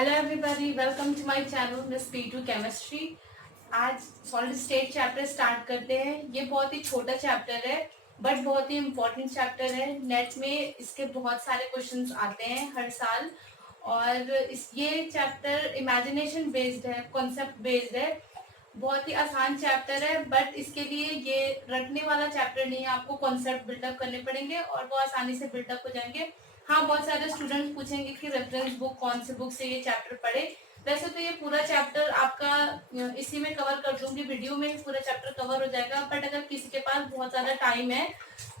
Hello everybody, welcome to my channel miss P2 chemistry. आज solid state chapter start करते हैं। ये बहुत ही छोटा चैप्टर है बट बहुत ही इम्पोर्टेंट चैप्टर है। नेट में इसके बहुत सारे क्वेश्चंस आते हैं हर साल और ये चैप्टर इमेजिनेशन बेस्ड है, कॉन्सेप्ट बेस्ड है। बहुत ही आसान चैप्टर है बट इसके लिए ये रटने वाला चैप्टर नहीं है। आपको कॉन्सेप्ट बिल्डअप करने पड़ेंगे और वो आसानी से बिल्डअप हो जाएंगे। हाँ, बहुत सारे स्टूडेंट्स पूछेंगे कि रेफरेंस बुक कौन सी बुक से ये चैप्टर पढ़े। वैसे तो ये पूरा चैप्टर आपका इसी में कवर कर दूंगी, वीडियो में पूरा चैप्टर कवर हो जाएगा। बट अगर किसी के पास बहुत ज़्यादा टाइम है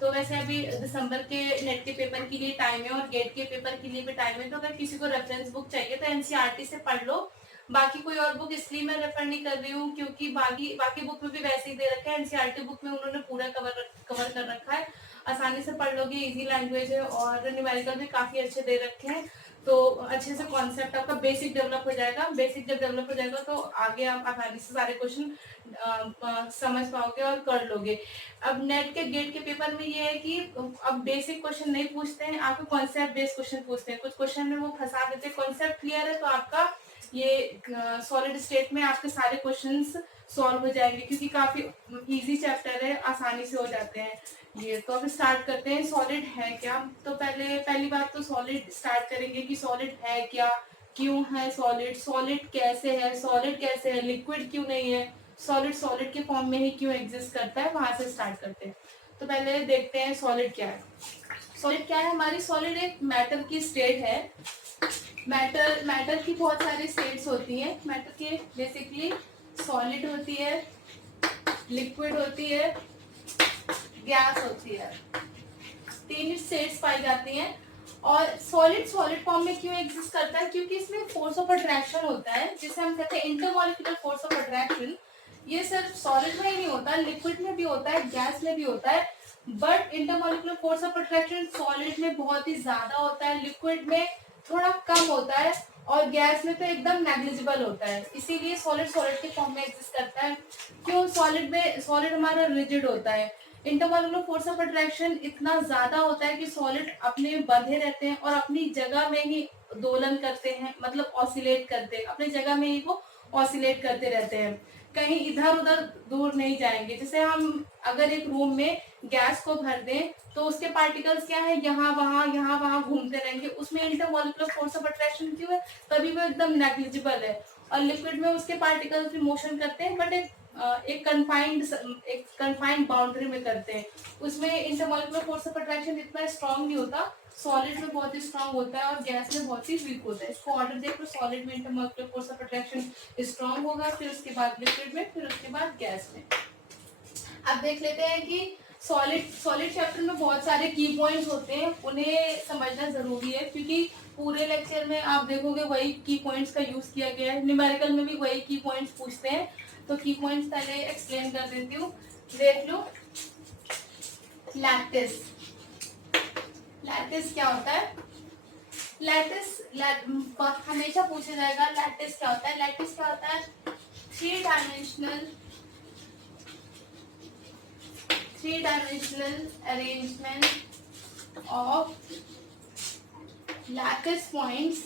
तो वैसे अभी दिसंबर के नेट के पेपर के लिए टाइम है और गेट के पेपर के लिए भी टाइम है। तो अगर किसी को रेफरेंस बुक चाहिए तो एनसीईआरटी से पढ़ लो। बाकी कोई और बुक इसलिए मैं रेफर नहीं कर रही हूँ क्योंकि बाकी बुक में भी वैसे ही दे रखा है। एनसीईआरटी बुक में उन्होंने पूरा कवर कर रखा है। आसानी से पढ़ लोगे, इजी लैंग्वेज है और न्यूमेरिकल भी काफी अच्छे दे रखे हैं। तो अच्छे से कॉन्सेप्ट आपका बेसिक डेवलप हो जाएगा। बेसिक जब डेवलप हो जाएगा तो आगे आप आसानी से सारे क्वेश्चन समझ पाओगे और कर लोगे। अब नेट के गेट के पेपर में ये है कि अब बेसिक क्वेश्चन नहीं पूछते हैं, आपको कॉन्सेप्ट बेस्ड क्वेश्चन पूछते हैं। कुछ क्वेश्चन में वो फंसा देते हैं। कॉन्सेप्ट क्लियर है तो आपका ये सॉलिड स्टेट में आपके सारे क्वेश्चंस सॉल्व हो जाएंगे क्योंकि काफी इजी चैप्टर है, आसानी से हो जाते हैं ये। तो अब स्टार्ट करते हैं। सॉलिड है क्या? तो पहली बात तो सॉलिड स्टार्ट करेंगे कि सॉलिड है क्या, क्यों है सॉलिड, सॉलिड कैसे है, सॉलिड कैसे है, लिक्विड क्यों नहीं है, सॉलिड सॉलिड के फॉर्म में ही क्यों एग्जिस्ट करता है, वहां से स्टार्ट करते हैं। तो पहले देखते हैं सॉलिड क्या है। सॉलिड क्या है हमारी? सॉलिड एक मैटर की स्टेट है। मैटर की बहुत सारी स्टेट्स होती हैं। मैटर के बेसिकली सॉलिड होती है, लिक्विड होती है, गैस होती है। तीन स्टेट्स पाई जाती हैं। और सॉलिड फॉर्म में क्यों एग्जिस्ट करता है? क्योंकि इसमें फोर्स ऑफ अट्रैक्शन होता है जिसे हम कहते हैं इंटरमॉलिक्यूलर फोर्स ऑफ अट्रैक्शन। ये सिर्फ सॉलिड में ही नहीं होता, लिक्विड में भी होता है, गैस में भी होता है। But intermolecular force of attraction solid में बहुत ही ज्यादा होता है, लिक्विड में थोड़ा कम होता है और गैस में तो एकदम नेग्लिजिबल होता है। इसीलिए सॉलिड के फॉर्म में एग्जिस्ट करता है। क्यों? सॉलिड हमारा रिजिड होता है। इंटरमॉलिक्यूलर फोर्स ऑफ अट्रैक्शन इतना ज्यादा होता है कि सॉलिड अपने बंधे रहते हैं और अपनी जगह में ही दोलन करते हैं, मतलब ऑसिलेट करते हैं अपनी जगह में ही, वो ऑसिलेट करते रहते हैं, कहीं इधर उधर दूर नहीं जाएंगे। जैसे हम अगर एक रूम में गैस को भर दें तो उसके पार्टिकल्स क्या है, यहाँ वहां घूमते रहेंगे। उसमें इंटरमॉलिक्यूलर फोर्स ऑफ अट्रैक्शन क्यों है? तभी वो एकदम नेग्लिजिबल है। और लिक्विड में उसके पार्टिकल्स भी मोशन करते हैं बट एक कन्फाइंड बाउंड्री में करते हैं। उसमें इंटरमॉलिक्यूलर फोर्स ऑफ अट्रैक्शन इतना स्ट्रांग नहीं होता। सॉलिड में बहुत ही स्ट्रांग होता है और गैस में बहुत ही वीक होता है। इसको ऑर्डर देखो, सॉलिड में intermolecular force of attraction strong होगा, फिर उसके बाद लिक्विड में, फिर उसके बाद गैस में। अब देख लेते हैं कि सॉलिड चैप्टर में बहुत सारे की पॉइंट्स होते हैं, उन्हें समझना जरूरी है क्योंकि पूरे लेक्चर में आप देखोगे वही की पॉइंट्स का यूज किया गया है। न्यूमेरिकल में भी वही की पॉइंट्स पूछते हैं। तो की पॉइंट्स पहले एक्सप्लेन कर देती हूँ, देख लो। लैटिस क्या होता है? हमेशा पूछा जाएगा लैटिस क्या होता है। लैटिस क्या होता है? Three dimensional arrangement of lattice points.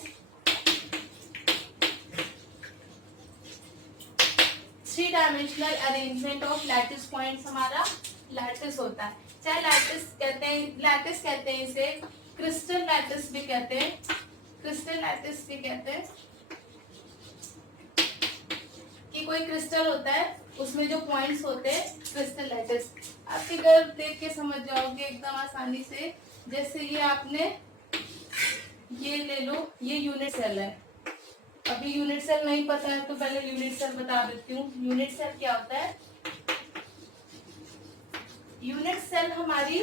Three dimensional arrangement of lattice points हमारा लैटिस होता है। चाहे लैटिस कहते हैं इसे, क्रिस्टल लैटिस भी कहते हैं, कि कोई क्रिस्टल होता है उसमें जो पॉइंट्स होते हैं, क्रिस्टल लैटिस। आप फिगर देख के समझ जाओगे एकदम आसानी से। जैसे ये आपने ये ले लो, ये यूनिट सेल है। अभी यूनिट सेल नहीं पता है तो पहले यूनिट सेल बता देती हूँ। यूनिट सेल क्या होता है? यूनिट सेल हमारी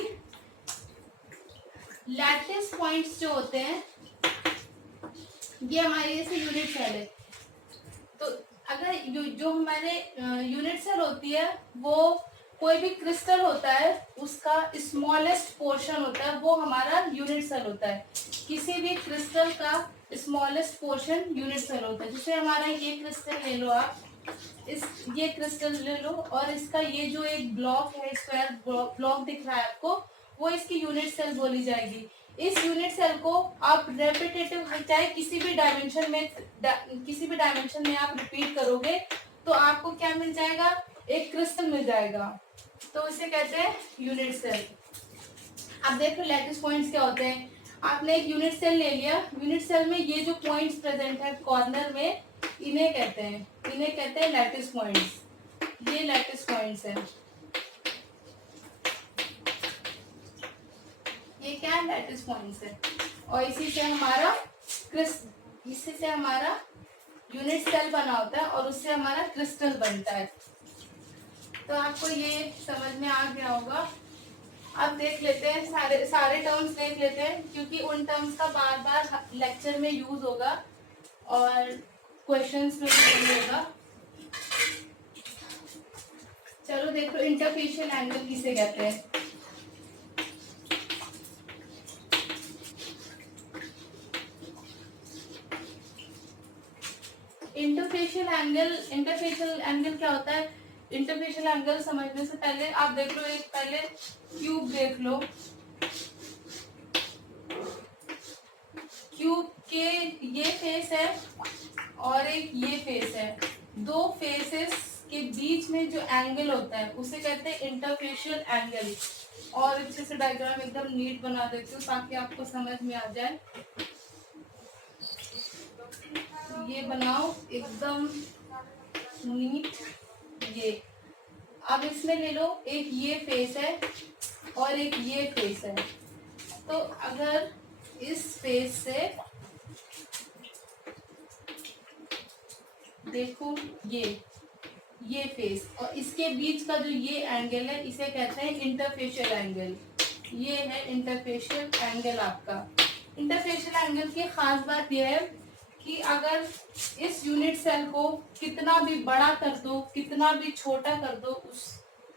लैटिस पॉइंट्स जो होते हैं, ये हमारी जैसे यूनिट सेल है। तो अगर जो हमारे यूनिट सेल होती है, वो कोई भी क्रिस्टल होता है उसका स्मॉलेस्ट पोर्शन होता है, वो हमारा यूनिट सेल होता है। किसी भी क्रिस्टल का स्मॉलेस्ट पोर्शन यूनिट सेल होता है। जैसे हमारा ये क्रिस्टल ले लो आप, ये क्रिस्टल ले लो और इसका ये जो एक ब्लॉक है, स्क्वायर ब्लॉक दिख रहा है आपको, वो इसकी यूनिट सेल बोली जाएगी। इस यूनिट सेल को आप रेपिटेटिव चाहे किसी भी डायमेंशन में आप रिपीट करोगे तो आपको क्या मिल जाएगा, एक क्रिस्टल मिल जाएगा। तो इसे कहते हैं यूनिट सेल। अब देखो लैटिस पॉइंट्स क्या होते हैं। आपने एक यूनिट सेल ले लिया, यूनिट सेल में ये जो पॉइंट्स प्रेजेंट है कॉर्नर में, इन्हें कहते हैं लैटिस पॉइंट्स। ये लैटिस पॉइंट्स है, ये क्या है, लैटिस पॉइंट्स है। और इसी से हमारा यूनिट सेल बना होता है और उससे हमारा क्रिस्टल बनता है। तो आपको ये समझ में आ गया होगा। अब देख लेते हैं सारे टर्म्स देख लेते हैं, क्योंकि उन टर्म्स का बार बार लेक्चर में यूज होगा और क्वेश्चंस में भी होगा। चलो देखो, इंटरफेशियल एंगल किसे कहते हैं। इंटरफेशियल एंगल क्या होता है। इंटरफेशियल एंगल समझने से पहले आप देख लो, एक पहले क्यूब देख लो। क्यूब के ये फेस है और एक ये फेस है, दो फेसेस के बीच में जो एंगल होता है उसे कहते हैं इंटरफेशियल एंगल। और अच्छे से डायग्राम एकदम नीट बना देती हूँ ताकि आपको समझ में आ जाए। ये बनाओ एकदम नीट। ये अब इसमें ले लो, एक ये फेस है और एक ये फेस है। तो अगर इस फेस से देखो, ये फेस और इसके बीच का जो ये एंगल है इसे कहते हैं इंटरफेशियल एंगल। ये है इंटरफेशियल एंगल आपका। इंटरफेशियल एंगल की खास बात यह है कि अगर इस यूनिट सेल को कितना भी बड़ा कर दो, कितना भी छोटा कर दो,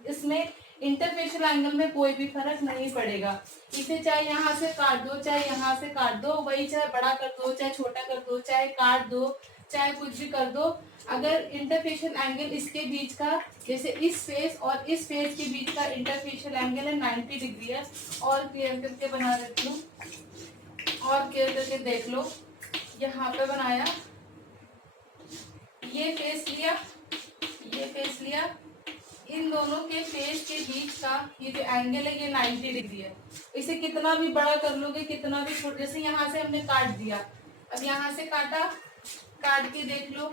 इसमें इंटरफेशियल एंगल में कोई भी फर्क नहीं पड़ेगा। इसे चाहे यहाँ से काट दो, चाहे यहाँ से काट दो, वही चाहे बड़ा कर दो, चाहे छोटा कर दो, चाहे काट दो, चाहे कुछ भी कर दो, अगर इंटरफेशियल एंगल इसके बीच का, जैसे इस फेस और इस फेस के बीच का इंटरफेशियल एंगल है 90 डिग्री है। और क्लियर करके बना देती हूँ, और क्लियर करके देख लो। यहाँ पे बनाया, ये फेस लिया, ये फेस लिया, इन दोनों के फेस के बीच का ये जो एंगल है ये 90 डिग्री है। इसे कितना भी बड़ा कर लोगे, कितना भी छोटा, जैसे यहाँ से हमने काट दिया, अब यहाँ से काटा, काट के देख लो,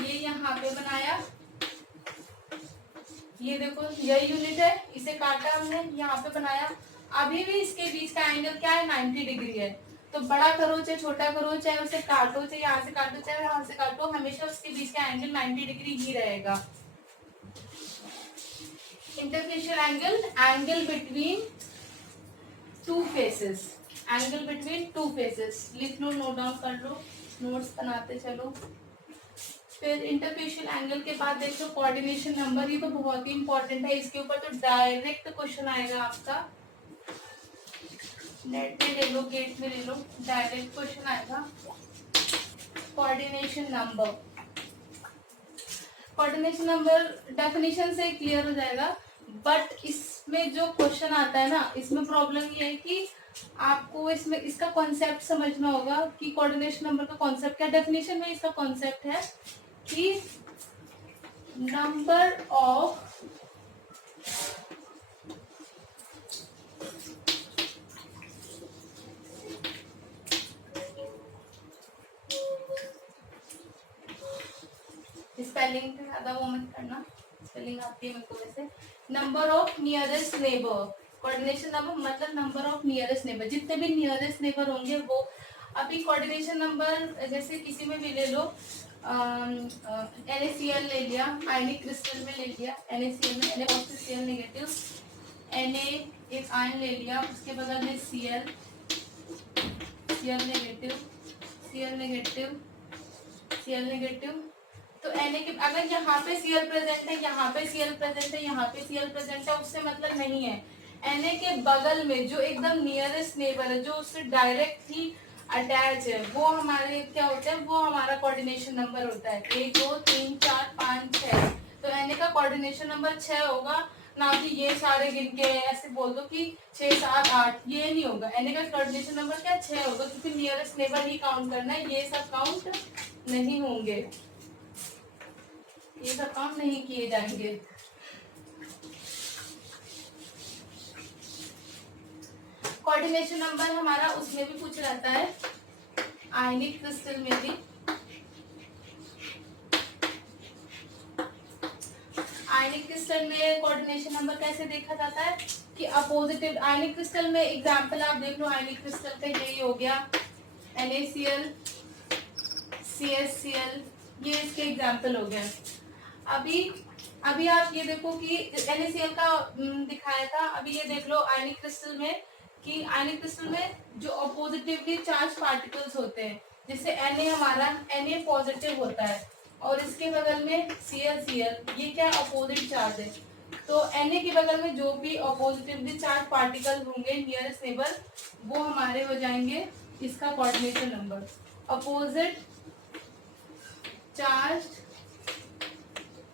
ये यहाँ पे बनाया, ये देखो यही यूनिट है, इसे काटा हमने, यहाँ पे बनाया, अभी भी इसके बीच का एंगल क्या है, 90 डिग्री है। तो बड़ा करो चाहे छोटा करो, चाहे उसे काटो, चाहे यहाँ से काटो, चाहे यहाँ से काटो, हमेशा उसके बीच का एंगल 90 डिग्री ही रहेगा। Interfacial angle between two faces, angle between two faces. लिख लो, नोट डाउन कर लो, नोट्स बनाते चलो। फिर इंटरफेशियल एंगल के बाद देखो कोऑर्डिनेशन नंबर, ये तो बहुत ही इंपॉर्टेंट है, इसके ऊपर तो डायरेक्ट क्वेश्चन आएगा आपका। नेट में ले लो, गेट में ले लो, डायरेक्ट क्वेश्चन आएगा। Coordination number, coordination number definition से क्लियर हो जाएगा, बट इसमें जो क्वेश्चन आता है ना, इसमें प्रॉब्लम ये है कि आपको इसमें इसका कॉन्सेप्ट समझना होगा कि कोऑर्डिनेशन नंबर का कॉन्सेप्ट क्या। डेफिनेशन में इसका कॉन्सेप्ट है कि नंबर ऑफ स्पेलिंग पे ज्यादा वो मत करना, स्पेलिंग आती है मेरे को वैसे। Number of nearest neighbour, coordination number मतलब नंबर ऑफ नियरेस्ट नेबर, जितने भी नियरेस्ट नेबर होंगे वो। अभी कोऑर्डिनेशन नंबर जैसे किसी में भी ले लो, NaCl ले लिया, आयनिक क्रिस्टल में ले लिया, NaCl में Na positive Cl negative, Na एक आयन ले लिया, उसके बगल में Cl, Cl negative, Cl negative, Cl negative. तो Na के अगर यहाँ पे Cl प्रेजेंट है, यहाँ पे Cl प्रेजेंट है, यहाँ पे Cl प्रेजेंट है, उससे मतलब नहीं है। Na के बगल में जो एकदम नियरेस्ट नेबर है, जो उससे डायरेक्ट ही अटैच है, वो हमारे क्या होता है, वो हमारा कोऑर्डिनेशन नंबर होता है। 1 2 3 4 5 6। तो Na का कोऑर्डिनेशन नंबर 6 होगा। ना कि ये सारे गिन के ऐसे बोल दो कि 6 7 8, ये नहीं होगा। एन का कोऑर्डिनेशन नंबर क्या 6 होगा, क्योंकि नियरेस्ट नेबर ही काउंट करना है, ये सब काउंट नहीं होंगे, ये सब काउंट नहीं किए जाएंगे। कोऑर्डिनेशन नंबर हमारा उसमें भी पूछ रहता है, आयनिक क्रिस्टल में भी। आयनिक क्रिस्टल में कोऑर्डिनेशन नंबर कैसे देखा जाता है कि अपोजिटिव आयनिक क्रिस्टल में एग्जांपल आप देख लो, आयनिक क्रिस्टल का यही हो गया NaCl, CsCl, ये इसके एग्जांपल हो गए। अभी आप ये देखो कि NaCl का दिखाया था, अभी ये देख लो आयनिक क्रिस्टल में कि आयनिक क्रिस्टल में जो अपोजिटिवली चार्ज पार्टिकल्स होते हैं, जैसे Na हमारा Na पॉजिटिव होता है और इसके बगल में ClCl, ये क्या अपोजिट चार्ज है, तो Na के बगल में जो भी अपोजिटिवली चार्ज पार्टिकल होंगे नियरेस्ट नेबर, वो हमारे हो जाएंगे इसका coordination number. Opposite charge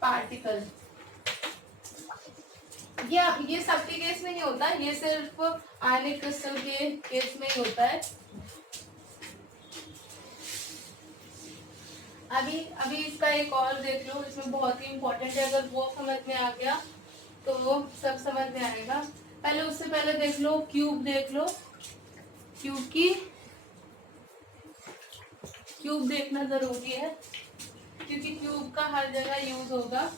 particle, ये सबके केस में नहीं होता, ये सिर्फ आयनिक क्रिस्टल के केस में ही होता है। अभी इसका एक और देख लो, इसमें बहुत ही इंपॉर्टेंट है, अगर वो समझ में आ गया तो वो सब समझ में आएगा। पहले उससे पहले देख लो क्यूब, देख लो क्यूब देखना जरूरी है, क्योंकि क्यूब का हर जगह यूज होगा।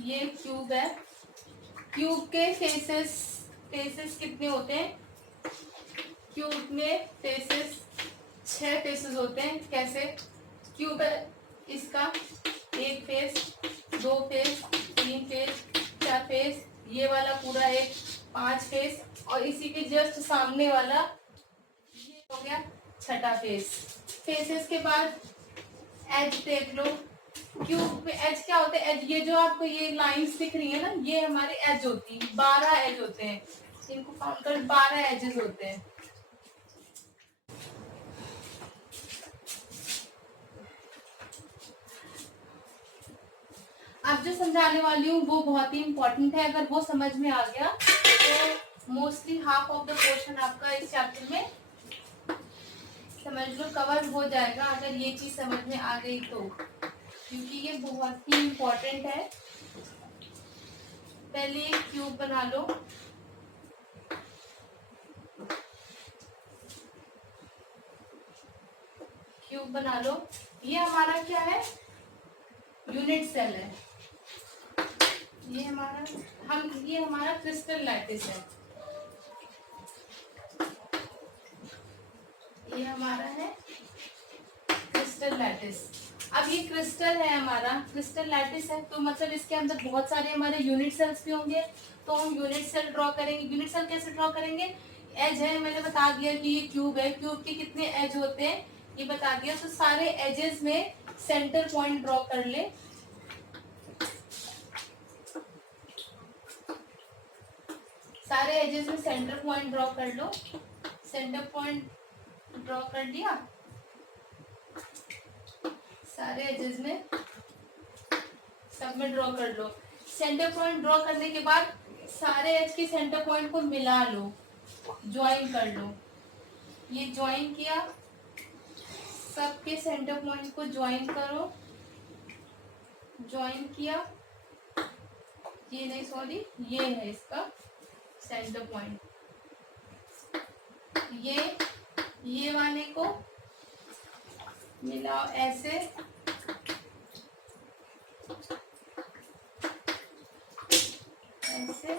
ये क्यूब है, क्यूब के फेसेस कितने होते हैं, क्यूब में फेसेस 6 फेसेस होते हैं। कैसे, क्यूब है इसका 1 फेस, 2 फेस, 3 फेस, 4 फेस, ये वाला पूरा एक 5 फेस, और इसी के जस्ट सामने वाला ये हो गया 6ठा फेस। फेसेस के बाद एज देख लो, क्यूब में एज क्या होता है, एज ये जो आपको ये लाइंस दिख रही है ना, ये हमारे एज होती है, 12 एज होते हैं, इनको काउंट कर 12 एजेस होते हैं। अब जो समझाने वाली हूँ वो बहुत ही इम्पोर्टेंट है, अगर वो समझ में आ गया तो mostly half of the question आपका इस चैप्टर में समझ लो कवर हो जाएगा, अगर ये चीज समझ में आ गई तो, क्योंकि ये बहुत ही इम्पोर्टेंट है। पहले एक क्यूब बना लो, क्यूब बना लो, ये हमारा क्या है, यूनिट सेल है, ये हमारा क्रिस्टल लैटिस है, ये हमारा है क्रिस्टल लैटिस। अब ये क्रिस्टल है हमारा, क्रिस्टल लैटिस है, तो मतलब इसके अंदर बहुत सारे हमारे यूनिट सेल्स भी होंगे, तो हम यूनिट सेल ड्रॉ करेंगे। यूनिट सेल कैसे ड्रॉ करेंगे, एज है, मैंने बता दिया कि ये क्यूब है, क्यूब के कितने एज होते हैं ये बता दिया, तो सारे एजेस में सेंटर पॉइंट ड्रॉ कर ले। सारे एजेस में सेंटर पॉइंट ड्रॉ कर लो, सेंटर पॉइंट ड्रॉ कर लिया सारे एजेस में, सब में ड्रॉ कर लो। सेंटर पॉइंट ड्रॉ करने के बाद सारे एज के सेंटर पॉइंट को मिला लो, ज्वाइन कर लो। ये ज्वाइन किया, सबके सेंटर पॉइंट को ज्वाइन करो, ज्वाइन किया, ये नहीं सॉरी, ये है इसका सेंटर पॉइंट, ये वाले को मिलाओ ऐसे, ऐसे,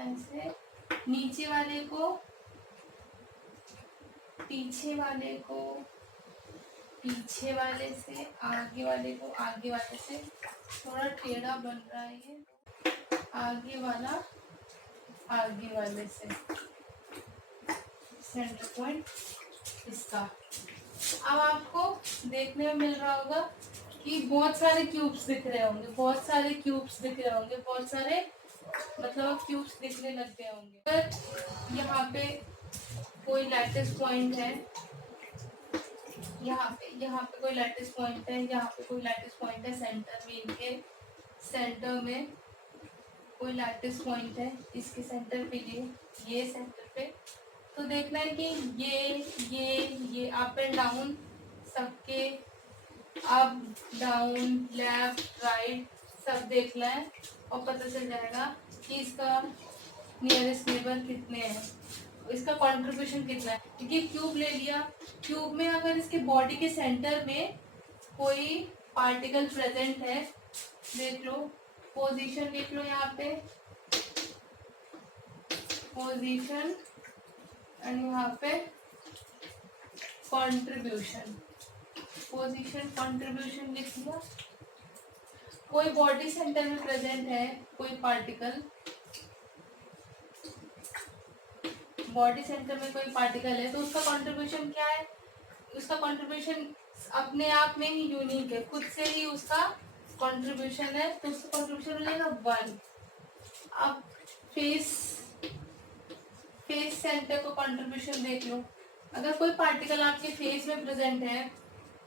ऐसे, नीचे वाले को पीछे वाले को, पीछे वाले से आगे वाले को, आगे वाले से, थोड़ा टेढ़ा बन रहा है ये, आगे वाला आगे वाले से, सेंटर पॉइंट इसका। अब आपको देखने में मिल रहा होगा कि बहुत सारे क्यूब्स दिख रहे होंगे, बहुत सारे क्यूब्स दिख रहे होंगे, बहुत सारे मतलब क्यूब्स दिखने लग गए होंगे। अगर यहाँ पे कोई लैटिस पॉइंट है, यहाँ पे कोई लैटिस पॉइंट है, यहाँ पे कोई लैटिस पॉइंट है, सेंटर में इनके सेंटर में कोई लैटिस पॉइंट है, इसके सेंटर पे ये सेंटर पे। तो देखना है कि ये अप एंड डाउन सबके अप डाउन लेफ्ट राइट सब देखना है और पता चल जाएगा कि इसका नियरेस्ट नेबर कितने हैं, इसका कंट्रीब्यूशन कितना है। क्योंकि क्यूब ले लिया, क्यूब में अगर इसके बॉडी के सेंटर में कोई पार्टिकल प्रेजेंट है, देख लो पोजीशन, लिख लो यहाँ पे पोजीशन एंड यहाँ पे कंट्रीब्यूशन, पोजीशन कंट्रीब्यूशन लिख लिया। कोई बॉडी सेंटर में प्रेजेंट है कोई पार्टिकल, बॉडी सेंटर में कोई पार्टिकल है तो उसका कंट्रीब्यूशन क्या है, उसका कंट्रीब्यूशन अपने आप में ही यूनिक है, खुद से ही उसका कंट्रीब्यूशन है, तो उसका कंट्रीब्यूशन हो जाएगा 1। अब फेस सेंटर को कंट्रीब्यूशन देख लो। अगर कोई पार्टिकल आपके फेस में प्रेजेंट है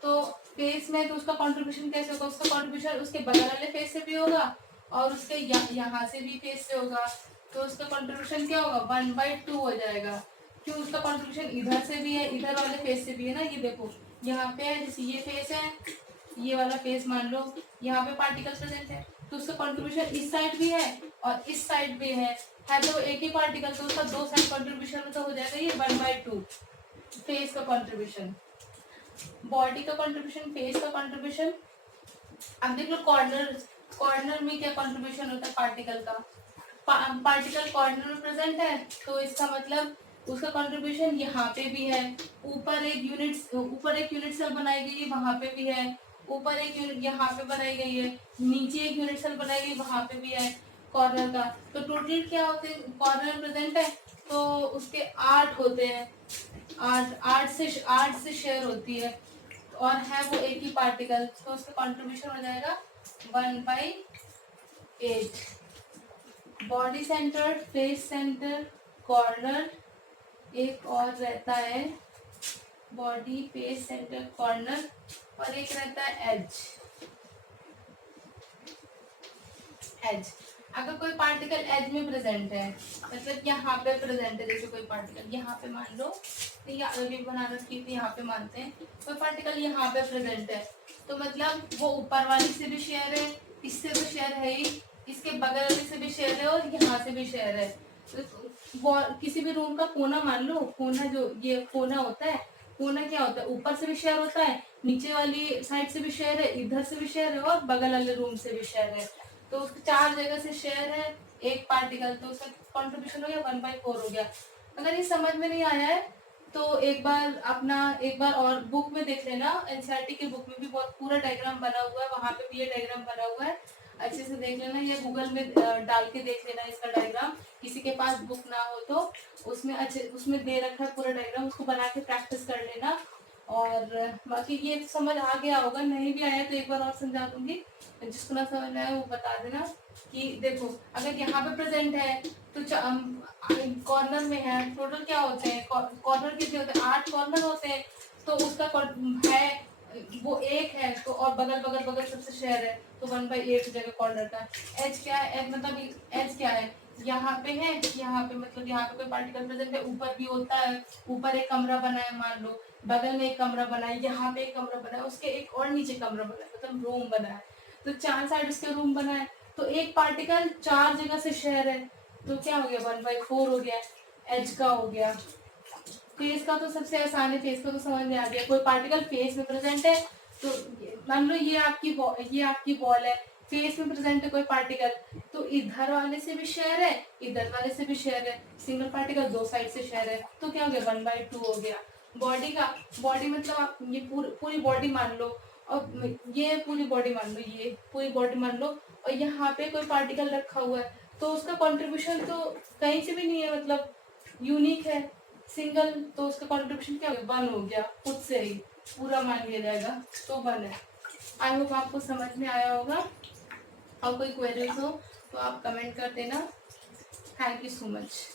तो फेस में तो उसका कंट्रीब्यूशन कैसे होगा, उसका कंट्रीब्यूशन उसके बगल वाले फेस से भी होगा और उसके यहाँ से भी फेस से होगा, तो उसका कंट्रीब्यूशन क्या होगा 1/2 हो जाएगा। क्यों, उसका कंट्रीब्यूशन इधर से भी है, इधर वाले फेस से भी है ना। ये देखो यहाँ पे है, जैसे ये फेस है, ये वाला फेस मान लो, यहाँ पे पार्टिकल प्रेजेंट है तो उसका कंट्रीब्यूशन इस साइड भी है और इस साइड भी है तो एक ही पार्टिकल, तो उसका 2 साइड कंट्रीब्यूशन में तो हो जाएगा ये 1/2 फेस का कंट्रीब्यूशन। बॉडी का कंट्रीब्यूशन, फेस का कंट्रीब्यूशन। अब देख लो कॉर्नर में क्या कंट्रीब्यूशन होता है पार्टिकल का, पार्टिकल कॉर्नर में प्रेजेंट है तो इसका मतलब उसका कंट्रीब्यूशन यहाँ पे भी है, ऊपर एक यूनिट सेल बनाई गई है वहां पे भी है, ऊपर एक यूनिट यहाँ पे बनाई गई है, नीचे एक यूनिट सेल बनाई गई वहां पे भी है कॉर्नर का। तो टोटल क्या होते हैं, कॉर्नर प्रेजेंट है तो उसके 8 होते हैं, 8 से शेयर होती है और है वो एक ही पार्टिकल, तो उसका कंट्रीब्यूशन हो जाएगा 1/8। Body centre, face centre, corner, एक और रहता है बॉडी फेस सेंटर कॉर्नर और एक रहता है एज। अगर कोई पार्टिकल एज में प्रेजेंट है, मतलब यहाँ पे प्रेजेंट है, जैसे कोई पार्टिकल यहाँ पे मान लो, ये बना रखी थी, यहाँ पे मानते हैं कोई पार्टिकल यहाँ पे प्रेजेंट है तो मतलब वो ऊपर वाली से भी शेयर है, इससे तो शेयर है ही, इसके बगल वाले से भी शेयर है और यहाँ से भी शेयर है। तो किसी भी रूम का कोना मान लो, कोना जो ये कोना होता है, कोना क्या होता है, ऊपर से भी शेयर होता है, नीचे वाली साइड से भी शेयर है, इधर से भी शेयर है और बगल वाले रूम से भी शेयर है, तो उसके 4 जगह से शेयर है एक पार्टिकल, तो उसका कंट्रीब्यूशन हो गया 1/4 हो गया। अगर ये समझ में नहीं आया है तो एक बार और बुक में देख लेना, एनसीईआरटी की बुक में भी बहुत पूरा डायग्राम बना हुआ है, वहां पे भी ये डायग्राम बना हुआ है, अच्छे से देख लेना, या गूगल में डाल के देख लेना इसका डायग्राम, किसी के पास बुक ना हो तो उसमें दे रखा है पूरा डायग्राम, उसको बना के प्रैक्टिस कर लेना। और बाकी ये समझ आ गया होगा, नहीं भी आया तो एक बार और समझा दूंगी, जिसको ना समझ आया वो बता देना। कि देखो अगर यहाँ पे प्रेजेंट है तो कॉर्नर में है, टोटल क्या होते हैं कॉर्नर कितने होते हैं, 8 कॉर्नर होते हैं, तो उसका है वो एक है तो और बगल सबसे शेयर है तो 1/8 जगह कॉर्नर का। एज क्या है, मतलब एज क्या है, यहाँ पे है, यहाँ पे मतलब यहाँ पे कोई पार्टिकल प्रेजेंट है, ऊपर भी होता है, ऊपर एक कमरा बना है मान लो, बगल में एक कमरा बना है, यहाँ पे एक कमरा बना है, उसके एक और नीचे कमरा बना है, मतलब रूम बना है, तो 4 साइड उसके रूम बना है, तो एक पार्टिकल 4 जगह से शेयर है, तो क्या हो गया 1/4 हो गया, एज का हो गया। फेस का तो सबसे आसान है, फेस का तो समझ में आ गया, कोई पार्टिकल फेस में प्रेजेंट है तो मान लो ये आपकी बॉल है, फेस में प्रेजेंट है कोई पार्टिकल, तो इधर वाले से भी शेयर है, इधर वाले से भी शेयर है, सिंगल पार्टिकल 2 साइड से शेयर है, तो क्या हो गया 1/2 हो गया। बॉडी मतलब आप ये पूरी बॉडी मान लो, और ये पूरी बॉडी मान लो, ये पूरी बॉडी मान लो, और यहाँ पे कोई पार्टिकल रखा हुआ है तो उसका कंट्रीब्यूशन तो कहीं से भी नहीं है, मतलब यूनिक है सिंगल, तो उसका कंट्रीब्यूशन क्या हो गया 1 हो गया, खुद से ही पूरा मान लिया जाएगा, तो 1 है। आई होप आपको समझ में आया होगा, और कोई क्वेरीज हो तो आप कमेंट कर देना। Thank you so much.